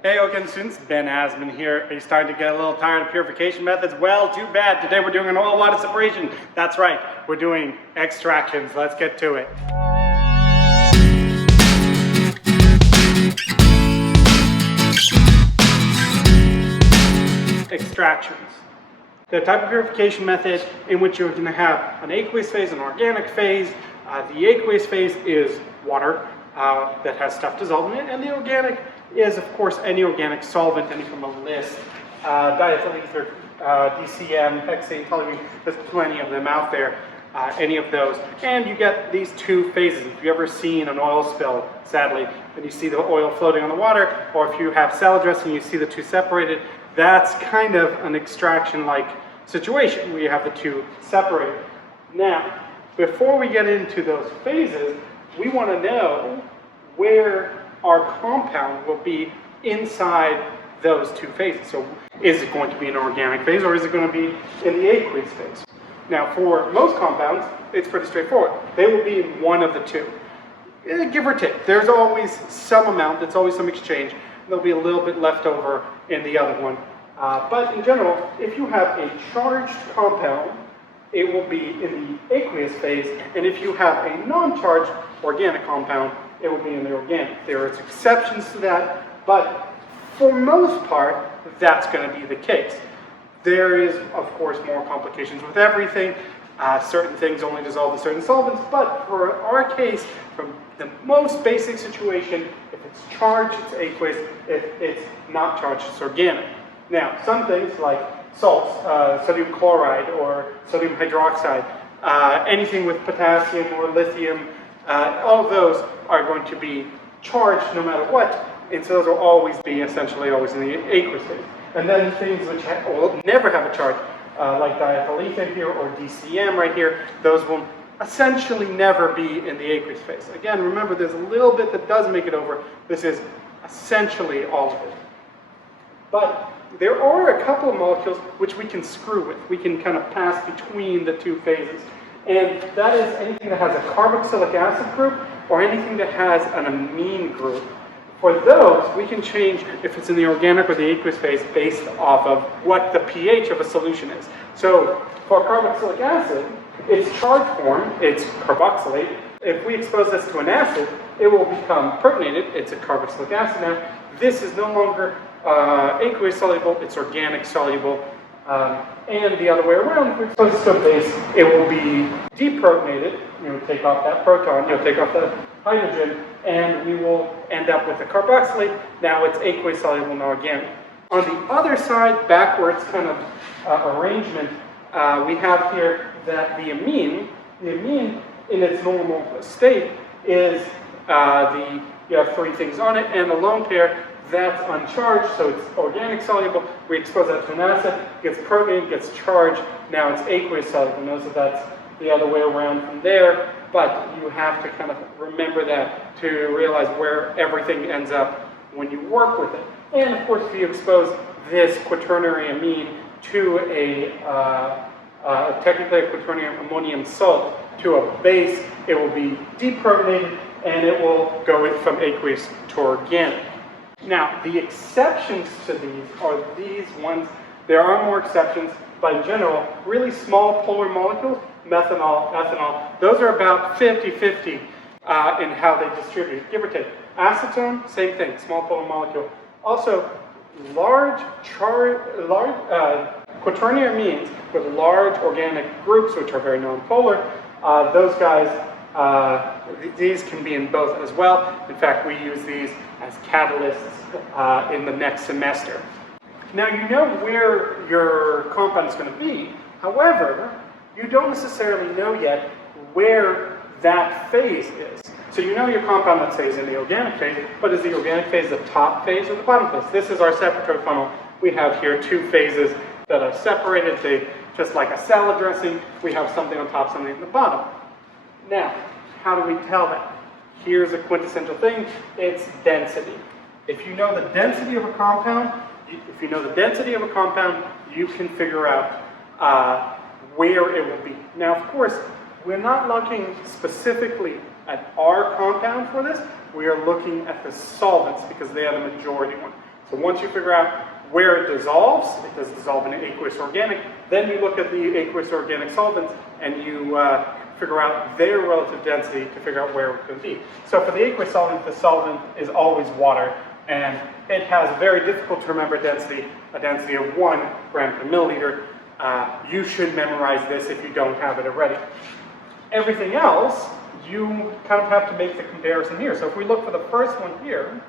Hey, okay, students, Ben Hasman here. Are you starting to get a little tired of purification methods? Well, too bad. Today we're doing an oil water separation. That's right, we're doing extractions. Let's get to it. Extractions. The type of purification method in which you're going to have an aqueous phase and organic phase. The aqueous phase is water that has stuff dissolved in it, and the organic is, of course, any organic solvent, any from a list, diethyl ether, DCM, hexane, toluene. There's plenty of them out there, any of those. And you get these two phases. If you've ever seen an oil spill, sadly, and you see the oil floating on the water, or if you have salad dressing, you see the two separated, that's kind of an extraction-like situation where you have the two separated. Now, before we get into those phases, we want to know where our compound will be inside those two phases. So is it going to be an organic phase or is it going to be in the aqueous phase? Now for most compounds, it's pretty straightforward. They will be in one of the two. Give or take. There's always some amount, there's always some exchange. There'll be a little bit left over in the other one. But in general, if you have a charged compound, it will be in the aqueous phase, and if you have a non-charged organic compound, it will be in the organic. There are exceptions to that, but for most part, that's going to be the case. There is, of course, more complications with everything. Certain things only dissolve in certain solvents, but for our case, from the most basic situation, if it's charged, it's aqueous. If it's not charged, it's organic. Now, some things like salts, sodium chloride or sodium hydroxide, anything with potassium or lithium, all of those are going to be charged no matter what, and so those will always be essentially always in the aqueous phase. And then things which will never have a charge, like diethyl ether here or DCM right here, those will essentially never be in the aqueous phase. Again, remember there's a little bit that does make it over. This is essentially all of it. But there are a couple of molecules which we can screw with. We can kind of pass between the two phases. And that is anything that has a carboxylic acid group or anything that has an amine group. For those, we can change if it's in the organic or the aqueous phase based off of what the pH of a solution is. So for carboxylic acid, its charged form, it's carboxylate. If we expose this to an acid, it will become protonated. It's a carboxylic acid now. This is no longer aqueous soluble, it's organic soluble. And the other way around, if we expose this to a base, it will be deprotonated. You'll take off that proton, you'll take off that hydrogen, and we will end up with a carboxylate. Now it's aqueous soluble and organic. On the other side, backwards kind of arrangement, we have here that the amine in its normal state is you have three things on it, and the lone pair, that's uncharged, so it's organic soluble. We expose that to an acid, gets protonated, gets charged. Now it's aqueous soluble. Notice that that's the other way around from there, but you have to kind of remember that to realize where everything ends up when you work with it. And of course, if you expose this quaternary amine to technically a quaternium ammonium salt to a base, it will be deprotonated and it will go from aqueous to organic. Now, the exceptions to these are these ones. There are more exceptions, but in general, really small polar molecules, methanol, ethanol, those are about 50-50 in how they distribute, give or take. Acetone, same thing, small polar molecule. Also, large quaternary amines with large organic groups, which are very nonpolar, those guys, these can be in both as well. In fact, we use these as catalysts in the next semester. Now you know where your compound is going to be. However, you don't necessarily know yet where that phase is. So you know your compound, let's say, is in the organic phase, but is the organic phase the top phase or the bottom phase? This is our separatory funnel. We have here two phases that are separated. They, just like a salad dressing, we have something on top, something at the bottom. Now, how do we tell that? Here's a quintessential thing, it's density. If you know the density of a compound, you can figure out where it will be. Now, of course, we're not looking specifically at our compound for this. We are looking at the solvents because they are the majority one. So once you figure out where it does dissolve in aqueous organic, then you look at the aqueous organic solvents and you figure out their relative density to figure out where it could be. So for the aqueous solvent, the solvent is always water, and it has a very difficult to remember density, a density of 1 gram per milliliter. You should memorize this if you don't have it already. Everything else, you kind of have to make the comparison here. So if we look for the first one here,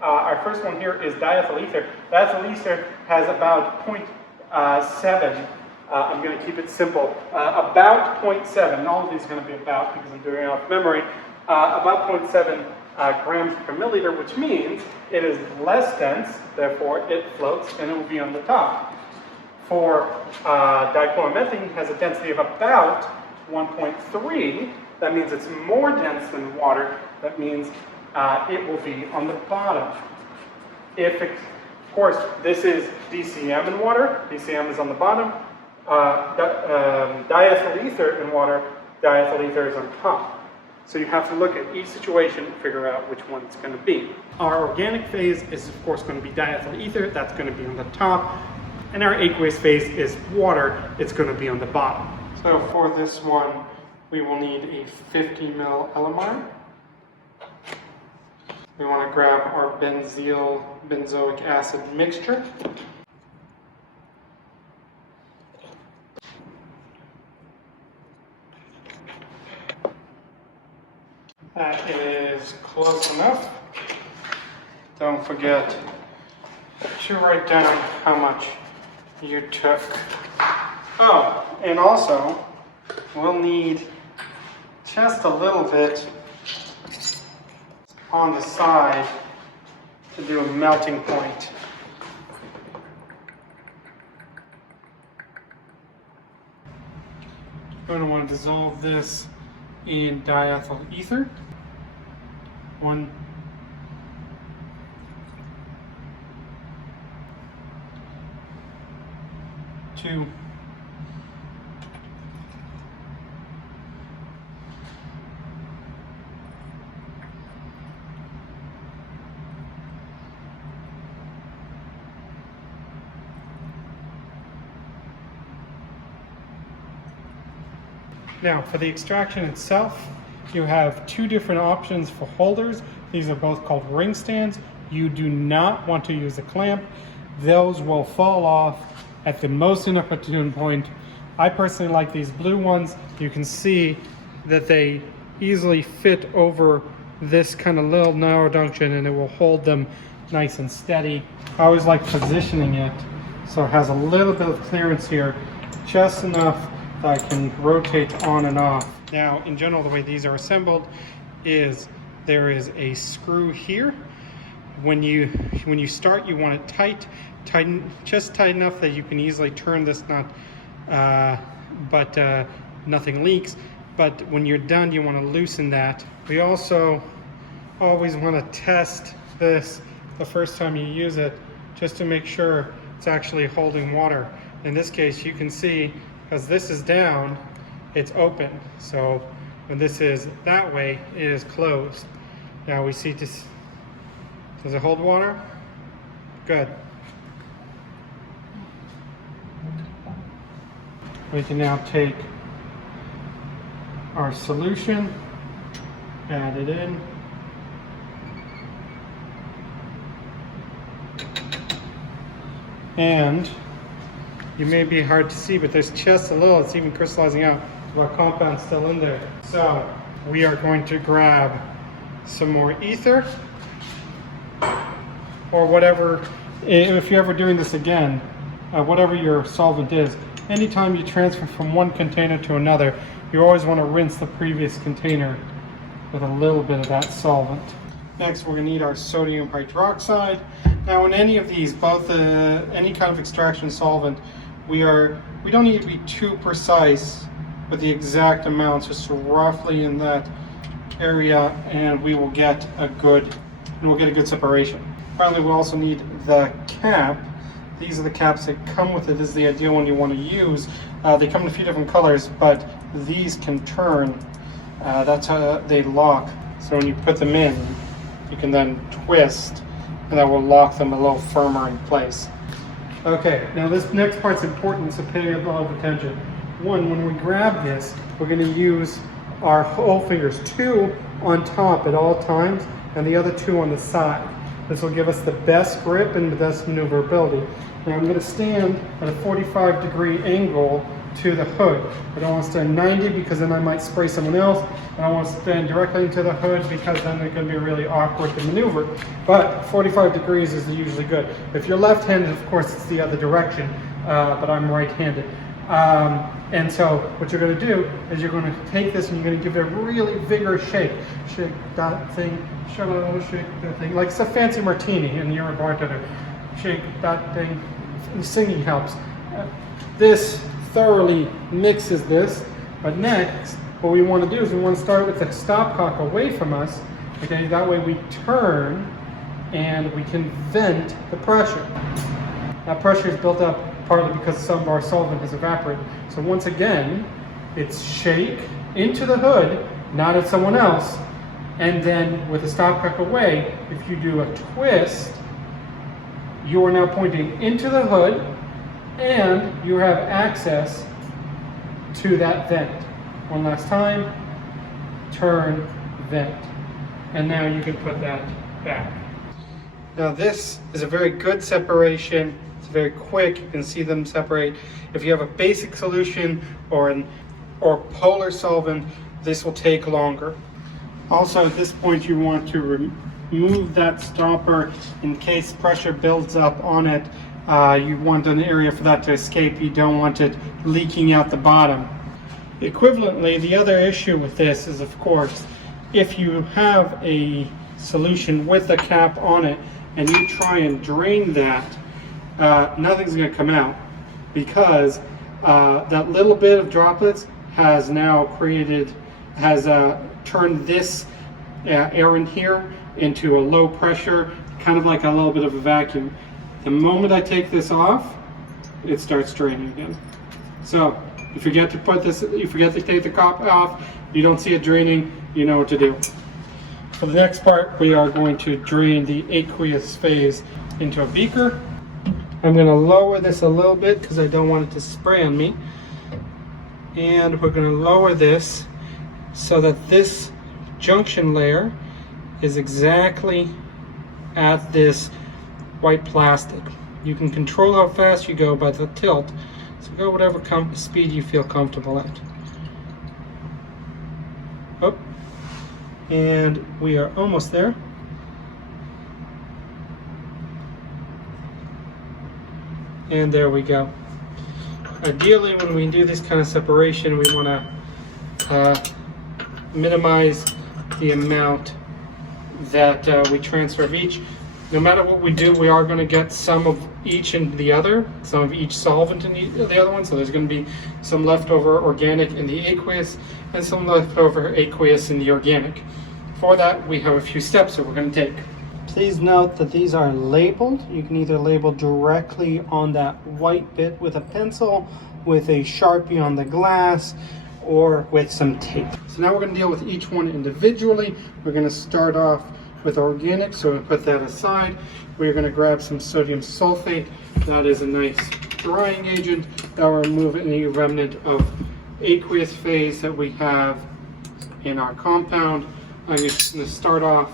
our first one here is diethyl ether. Diethyl ether has about 0.7. I'm going to keep it simple. About 0.7, and all of these are going to be about because I'm doing it off memory, about 0.7 grams per milliliter, which means it is less dense, therefore it floats and it will be on the top. For dichloromethane has a density of about 1.3. That means it's more dense than water. That means it will be on the bottom. Of course, this is DCM in water. DCM is on the bottom. Diethyl ether in water, diethyl ether is on top. So you have to look at each situation and figure out which one it's going to be. Our organic phase is, of course, going to be diethyl ether. That's going to be on the top. And our aqueous phase is water. It's going to be on the bottom. So for this one, we will need a 50 ml LMR. We want to grab our Benzil benzoic acid mixture. That is close enough. Don't forget to write down how much you took. Oh, and also, we'll need just a little bit on the side to do a melting point. You're going to want to dissolve this in diethyl ether. 1, 2, 3. Now, for the extraction itself, you have 2 different options for holders. These are both called ring stands. You do not want to use a clamp. Those will fall off at the most inopportune point. I personally like these blue ones. You can see that they easily fit over this kind of little narrow junction and it will hold them nice and steady. I always like positioning it so it has a little bit of clearance here, just enough that I can rotate on and off. Now, in general, the way these are assembled is there is a screw here. When you start, you want it just tight enough that you can easily turn this nut, but nothing leaks. But when you're done, you want to loosen that. We also always want to test this the first time you use it, just to make sure it's actually holding water. In this case, you can see, because this is down, it's open. So when this is that way, it is closed. Now we see this. Does it hold water? Good. We can now take our solution, add it in. And you may be hard to see, but there's just a little, it's even crystallizing out, of our compound still in there. So we are going to grab some more ether, or whatever, if you're ever doing this again, whatever your solvent is, anytime you transfer from one container to another, you always want to rinse the previous container with a little bit of that solvent. Next, we're going to need our sodium hydroxide. Now, in any of these, both any kind of extraction solvent, we don't need to be too precise with the exact amounts, just roughly in that area, and we will get a good separation. Finally, we'll also need the cap. These are the caps that come with it. This is the ideal one you want to use. They come in a few different colors, but these can turn. That's how they lock. So when you put them in, you can then twist and that will lock them a little firmer in place. Okay, now this next part's important, so pay a lot of attention. One, when we grab this, we're going to use our whole fingers, 2 on top at all times, and the other 2 on the side. This will give us the best grip and the best maneuverability. Now I'm going to stand at a 45-degree angle to the hood. I don't want to stand 90 because then I might spray someone else. And I want to stand directly into the hood because then it's going to be really awkward to maneuver. But 45 degrees is usually good. If you're left-handed, of course, it's the other direction, but I'm right-handed. And so what you're going to do is you're going to take this and you're going to give it a really vigorous shake. Shake that thing, shake that thing. Like it's a fancy martini and you're a bartender. Shake that thing. The singing helps. This thoroughly mixes this, but next what we want to do is we want to start with the stopcock away from us. Okay, that way we turn and we can vent the pressure. That pressure is built up partly because some of our solvent has evaporated. So once again, it's shake into the hood, not at someone else, and then with the stopcock away, if you do a twist, you are now pointing into the hood and you have access to that vent. One last time, turn, vent. And now you can put that back. Now this is a very good separation. It's very quick. You can see them separate. If you have a basic solution or polar solvent, this will take longer. Also at this point you want to remove that stopper in case pressure builds up on it. You want an area for that to escape. You don't want it leaking out the bottom. Equivalently, the other issue with this is, of course, if you have a solution with a cap on it and you try and drain that, nothing's going to come out because that little bit of droplets has now turned this air in here into a low pressure, kind of like a little bit of a vacuum. The moment I take this off, it starts draining again. So you forget to take the cap off, you don't see it draining, you know what to do. For the next part, we are going to drain the aqueous phase into a beaker. I'm going to lower this a little bit because I don't want it to spray on me. And we're going to lower this so that this junction layer is exactly at this white plastic. You can control how fast you go by the tilt, so go whatever speed you feel comfortable at. Oh, and we are almost there. And there we go. Ideally, when we do this kind of separation, we want to minimize the amount that we transfer of each. No matter what we do, we are going to get some of each in the other, some of each solvent in the other one. So there's going to be some leftover organic in the aqueous and some leftover aqueous in the organic. For that, we have a few steps that we're going to take. Please note that these are labeled. You can either label directly on that white bit with a pencil, with a Sharpie on the glass, or with some tape. So now we're going to deal with each one individually. We're going to start off with organic, so we'll put that aside. We're going to grab some sodium sulfate. That is a nice drying agent that will remove any remnant of aqueous phase that we have in our compound. I'm just going to start off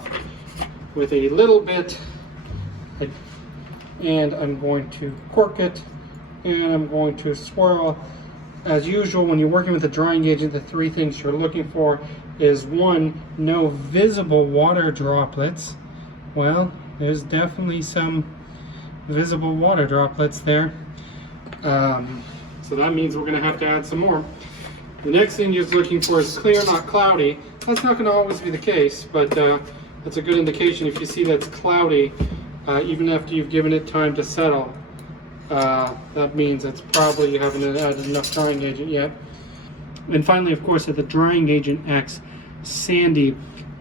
with a little bit, and I'm going to cork it, and I'm going to swirl. As usual, when you're working with a drying agent, the 3 things you're looking for is 1, no visible water droplets. Well, there's definitely some visible water droplets there. So that means we're going to have to add some more. The next thing you're looking for is clear, not cloudy. That's not going to always be the case, but that's a good indication. If you see that's cloudy, even after you've given it time to settle, that means it's probably you haven't added enough drying agent yet. And finally, of course, if the drying agent acts sandy,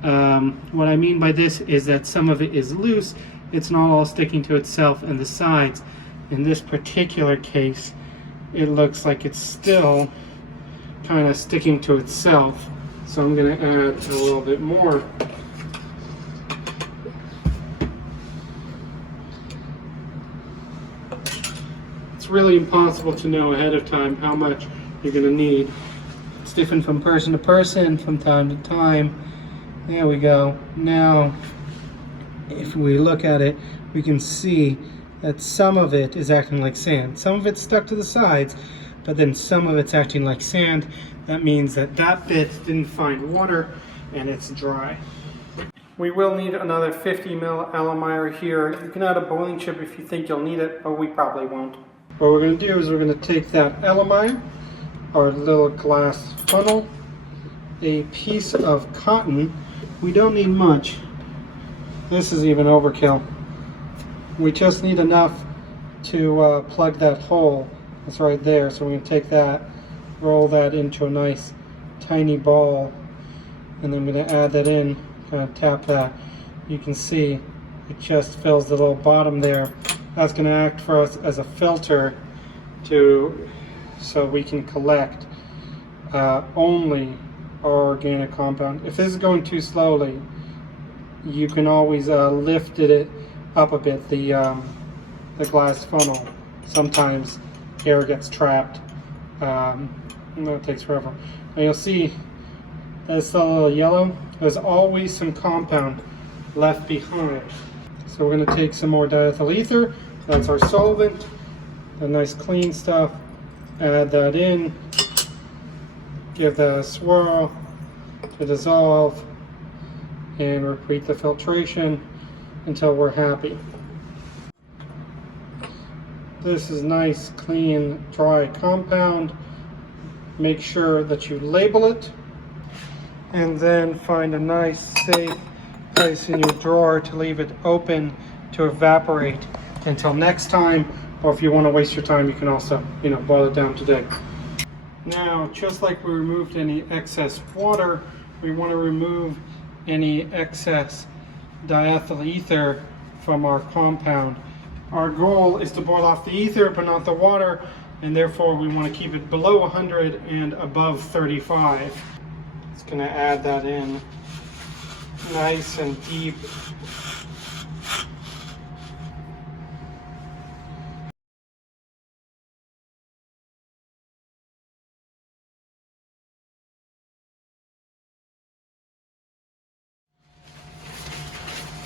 what I mean by this is that some of it is loose. It's not all sticking to itself, and the sides, in this particular case, it looks like it's still kind of sticking to itself. So I'm going to add a little bit more. it's really impossible to know ahead of time how much you're going to need. It's different from person to person, from time to time. There we go. Now, if we look at it, we can see that some of it is acting like sand. Some of it's stuck to the sides, but then some of it's acting like sand. That means that that bit didn't find water and it's dry. We will need another 50 ml alumire here. You can add a boiling chip if you think you'll need it, but we probably won't. What we're going to do is we're going to take that alumire, our little glass funnel, a piece of cotton. We don't need much. This is even overkill. We just need enough to plug that hole. That's right there. So we're going to take that, roll that into a nice tiny ball, and then I'm going to add that in. Kind of tap that. You can see it just fills the little bottom there. That's going to act for us as a filter so we can collect only our organic compound. If this is going too slowly, you can always lift it up a bit, the glass funnel. Sometimes air gets trapped. It takes forever. And you'll see that's a little yellow. There's always some compound left behind. So we're going to take some more diethyl ether. That's our solvent. The nice clean stuff. Add that in. Give that a swirl to dissolve. And repeat the filtration until we're happy. This is nice, clean, dry compound. Make sure that you label it. And then find a nice safe place in your drawer to leave it open to evaporate until next time, or if you want to waste your time, you can also, boil it down today. Now, just like we removed any excess water, we want to remove any excess diethyl ether from our compound. Our goal is to boil off the ether but not the water, and therefore we want to keep it below 100 and above 35. Going to add that in nice and deep.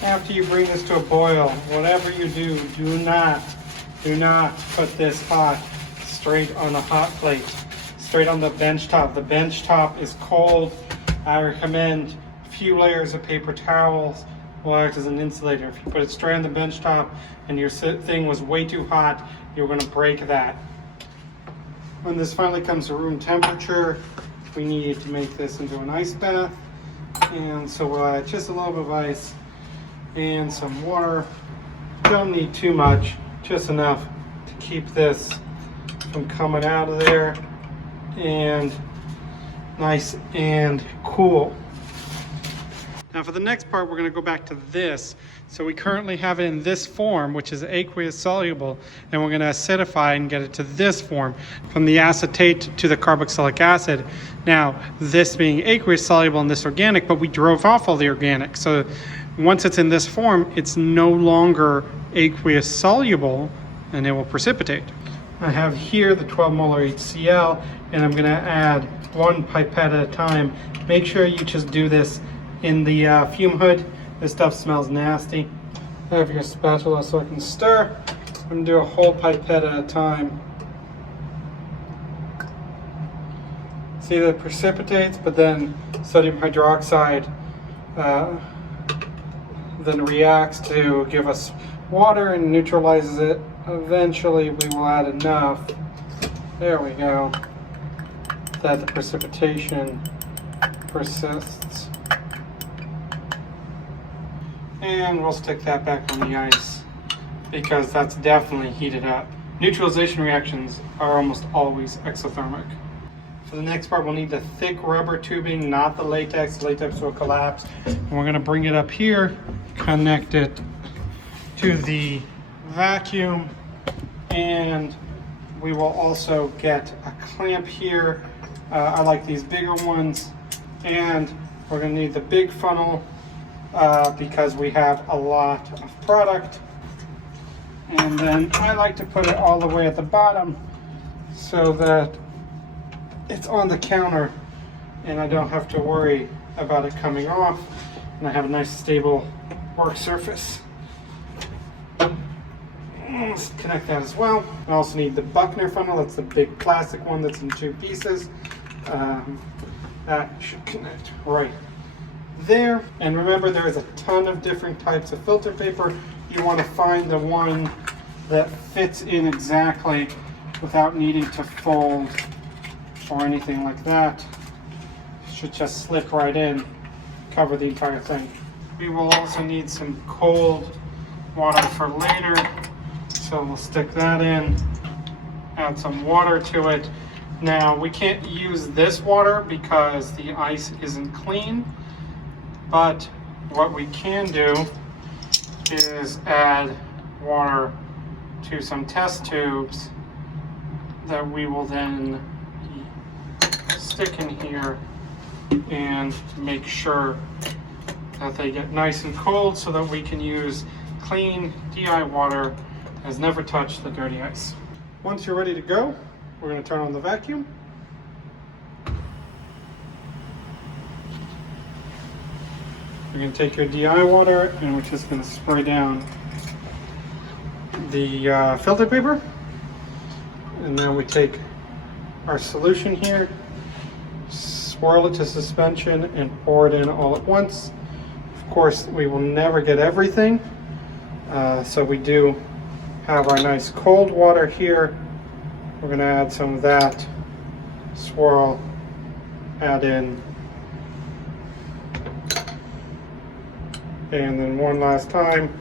After you bring this to a boil, whatever you do, do not put this hot straight on a hot plate, straight on the bench top. The bench top is cold. I recommend a few layers of paper towels will act as an insulator. If you put it straight on the bench top and your thing was way too hot, you're going to break that. When this finally comes to room temperature, we need to make this into an ice bath. And so we'll add just a little bit of ice and some water. Don't need too much, just enough to keep this from coming out of there. And nice and cool. Now for the next part, we're going to go back to this. So we currently have it in this form, which is aqueous soluble, and we're going to acidify and get it to this form, from the acetate to the carboxylic acid. Now, this being aqueous soluble and this organic, but we drove off all the organic. So once it's in this form, it's no longer aqueous soluble, and it will precipitate. I have here the 12 molar HCl, and I'm going to add 1 pipette at a time. Make sure you just do this in the fume hood. This stuff smells nasty. I have your spatula so I can stir. I'm going to do a whole pipette at a time. See that it precipitates, but then sodium hydroxide then reacts to give us water and neutralizes it. Eventually we will add enough, there we go, that the precipitation persists. And we'll stick that back on the ice because that's definitely heated up. Neutralization reactions are almost always exothermic. For the next part, we'll need the thick rubber tubing, not the latex. The latex will collapse. And we're going to bring it up here, connect it to the vacuum, and we will also get a clamp here. I like these bigger ones, and we're going to need the big funnel because we have a lot of product. And then I like to put it all the way at the bottom so that it's on the counter and I don't have to worry about it coming off, and I have a nice stable work surface. Let's connect that as well. I also need the Buckner funnel. That's the big plastic one that's in 2 pieces. That should connect right there. And remember, there is a ton of different types of filter paper. You want to find the one that fits in exactly without needing to fold or anything like that. Should just slip right in, cover the entire thing. We will also need some cold water for later, so we'll stick that in, add some water to it. Now, we can't use this water because the ice isn't clean, but what we can do is add water to some test tubes that we will then stick in here and make sure that they get nice and cold so that we can use clean DI water that has never touched the dirty ice. Once you're ready to go, we're going to turn on the vacuum. You're going to take your DI water and we're just going to spray down the filter paper. And then we take our solution here, swirl it to suspension, and pour it in all at once. Of course, we will never get everything, so we do have our nice cold water here. We're going to add some of that, swirl, add in, and then one last time,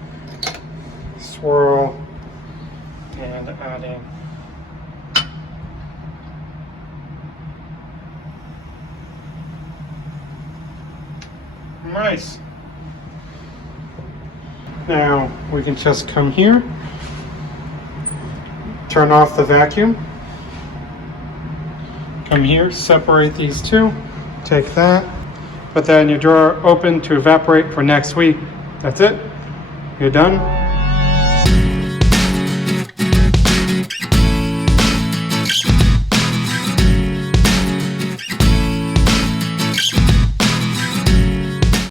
swirl, and add in. Nice. Now we can just come here, turn off the vacuum, come here, separate these two, take that, put that in your drawer, open to evaporate for next week. That's it. You're done.